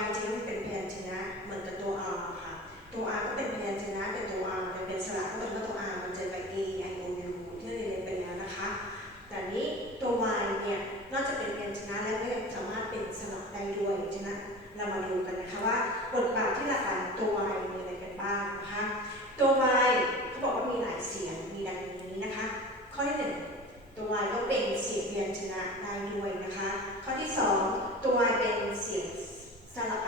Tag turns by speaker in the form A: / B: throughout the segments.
A: Y จริงมัเป็นแพยัญชนะเหมือนกับตัว R ค่ะ ตัว R ก็เป็นแพยัญชนะแต่ตัว R มันเป็นสระก็เหมือนกับตัว R มันเจะไป E I O U ที่เรียนไปแล้วนะคะ แต่นี้ตัว Y เนี่ยนอกจากเป็นแพยัญชนะแล้วก็ยังสามารถเป็นสระได้ด้วยฉะนั้นเรามาดูกันนะคะว่าบทบาทที่หลากหลายตัว Y มีอะไรกันบ้างนะคะ ตัว Y เขาบอกว่ามีหลายเสียงมีดังนี้นะคะ ข้อที่หนึ่งตัว Y ก็เป็นเสียงแพยัญชนะได้ด้วยนะคะ ข้อที่สองตัว Y เป็นเสียง สระ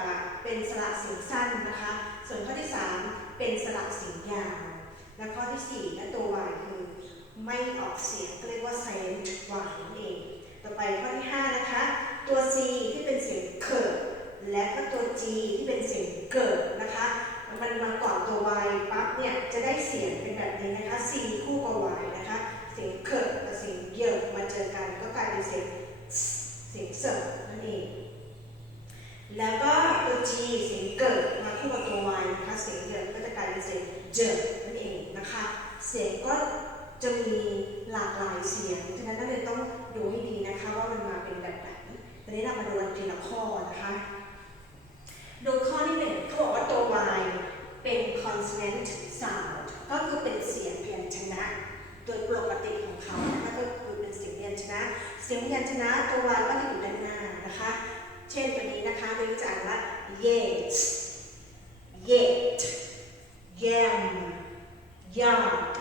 A: เป็นสระเสียงสั้นนะคะ ส่วนข้อที่สามเป็นสระเสียงยาว และข้อที่สี่และตัววายคือ ไม่ออกเสียงเรียกว่าไซเลนต์วายนั่นเอง ต่อไปข้อที่ห้านะคะ ตัว c ที่เป็นเสียงเคิร์และก็ตัว G ที่เป็นเสียงเกิดนะคะ มันมาก่อนตัววายปั๊บเนี่ย มาดูทีละข้อนะคะดูข้อที่หนึ่งเขาบอกว่าตัว y เป็น consonant sound ก็คือเป็นเสียงพยัญชนะ โดยปกติของเขานะคะก็คือเป็นเสียงพยัญชนะ เสียงพยัญชนะตัว y ก็จะอยู่ด้านหน้านะคะ เช่นตัวนี้นะคะโดยจะอ่านว่า yet yet yam yard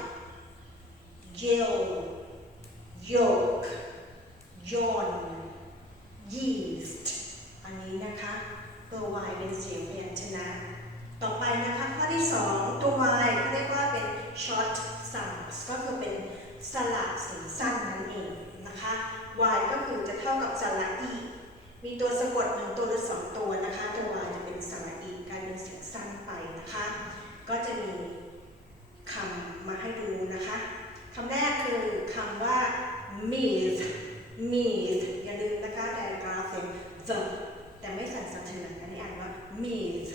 A: yell yoke yawn yeast อันนี้นะคะ ตัว y เป็นเสียงพยัญชนะ ต่อไปนะคะข้อที่ 2 ตัว y เขาเรียกว่าเป็น short sounds ก็คือเป็นสระเสียงสั้นนั่นเองนะคะ y ก็คือจะเท่ากับสระ e มีตัวสะกดหนึ่งตัวหรือสองตัวนะคะ ตัว y จะเป็นสระ e กลายเป็นเสียงสั้นไปนะคะ ก็จะมีคำมาให้ดูนะคะคำแรกคือคำว่า meet meet ลืมนะคะแต่กราฟเป็น the แต่ไม่สั่นสะเทือนอันนี้อ่านว่า meet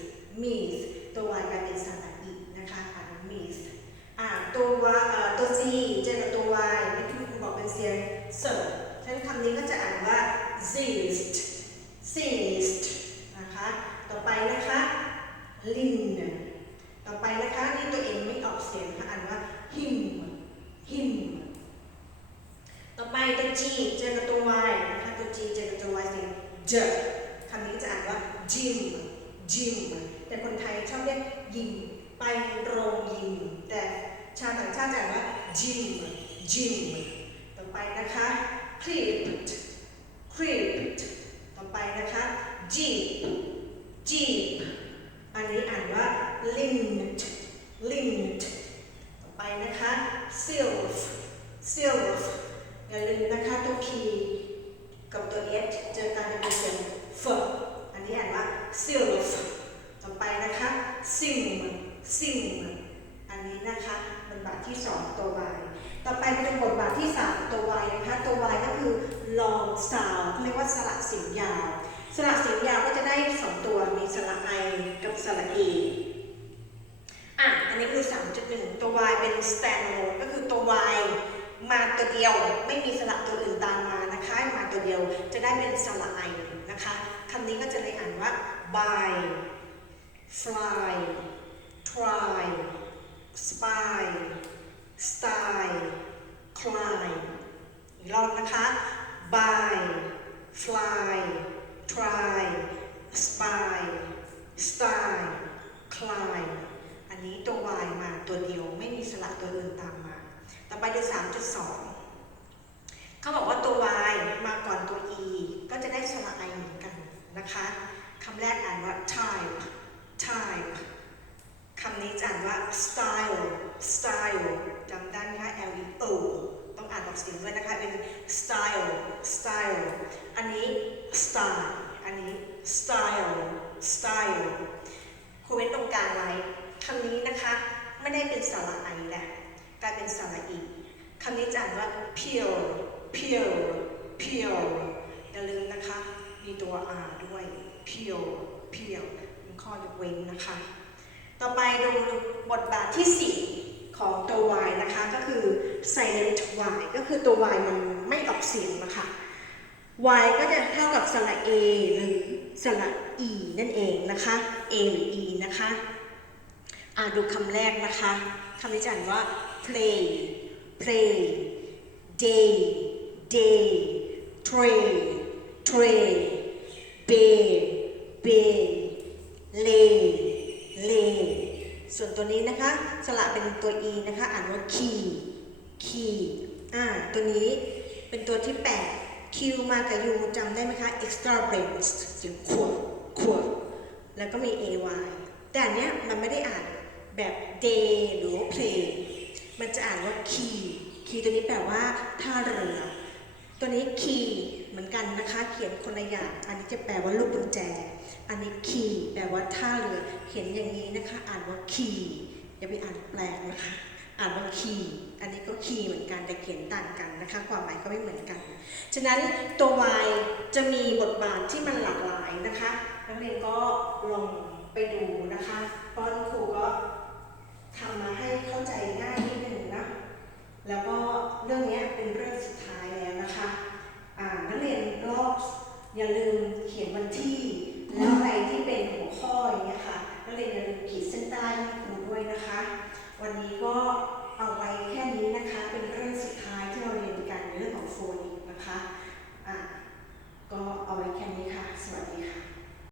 A: meet ตัว y กลายเป็นสระอีนะคะอ่านว่า meet อ่าตัวเอ่อตัว c เจอกับตัว y ไม่ที่คุณบอกเป็นเสียง s ฉะนั้นคำนี้ก็จะอ่านว่า zest zest นะคะ ต่อไปนะคะ lin ต่อไปนะคะนี่ตัวเองไม่ออกเสียงค่ะอ่านว่า him him ต่อไปตัว G เจอกับตัว Y นะคะตัว G เจอกับตัว Y เสียง J คำนี้จะอ่านว่า gym gym แต่คนไทยชอบเรียกยิมไปโรงยิมแต่ชาวต่างชาติจะอ่านว่า gym gym ต่อไปนะคะ crept crept ต่อไปนะคะ jeep jeep อันนี้อ่านว่า lint lint ต่อไปนะคะ sylph sylph อย่าลืมนะคะตัว k กับตัว h เจอกันจะเป็นเสียง f อันนี้อ่านว่า sylph ต่อไปนะคะ sim sim อันนี้นะคะบทบาทที่ 2 ตัว y ต่อไปเป็นบทบาทที่ 3 ตัว y นะคะตัว y ก็คือ long sound เขาเรียกว่าสระเสียงยาว สระเสียงยาวก็จะได้ 2 ตัวมีสระ i กับสระ e อะอันนี้คือ 3.1 ตัว y เป็น standalone ก็คือตัว y มาตัวเดียวไม่มีสระตัวอื่นตามมานะคะ ตัวเดียว จะได้เป็นสระ i นะคะคำนี้ก็จะเลยอ่านว่า by fly try spy style climb อีกรอบนะคะ by fly try spy style climb อันนี้ตัว y มาตัวเดียวไม่มีสระตัวอื่นตามมา ต่อไปดู3.2 เขาบอกว่าตัว y มาก่อนตัว e ก็จะได้สระ i เหมือนกันนะคะคำแรกอ่านว่า type type คำนี้จะอ่านว่า style style จำได้ไหมคะ L E O ต้องอ่านออกเสียงด้วยนะคะเป็น style style อันนี้ style อันนี้ style style ครูเว้นตรงกลางไว้คำนี้นะคะ ไม่ได้เป็นสระไอแหละกลายเป็นสระ คำนี้จะอ่านว่า pure pure pure อย่าลืมนะคะ มีตัว R ด้วย pure pure เป็นข้อยกเว้นนะคะ ต่อไปดูบทบาทที่ 4 ของตัว y นะคะก็คือ silent y ก็คือตัว y มันไม่ออกเสียงนะคะ y ก็จะเท่ากับสระ a หรือสระ e นั่นเองนะคะ a หรือ e นะคะอ่าดูคำแรกนะคะคำนี้จะอ่านว่า play play day day tray tray bay bay lay ส่วนตัวนี้นะคะสระเป็นตัว e นะคะ อ่านว่า key key อ่าตัวนี้เป็นตัวที่ 8 q มากับ u จำได้ไหมคะ extra brains เสียงขวดขวดแล้วก็มี ay แต่อันเนี้ยมันไม่ได้อ่านแบบ day หรือ play มันจะอ่านว่า key key ตัวนี้แปลว่าท่าเรือ ตัวนี้ key เหมือนกันนะคะ เขียนคนละอย่าง อันนี้จะแปลว่าลูกกุญแจ อันนี้ key แปลว่าท่าเรือ เห็นอย่างนี้นะคะ อ่านว่า key อย่าไปอ่านแปลกนะคะ อ่านว่า key อันนี้ก็ key เหมือนกันแต่เขียนต่างกันนะคะ ความหมายก็ไม่เหมือนกัน ฉะนั้นตัว y จะมีบทบาทที่มันหลากหลายนะคะนักเรียนก็ลองไปดูนะคะป้อนครูก็ทำมาให้เข้า วันนี้ก็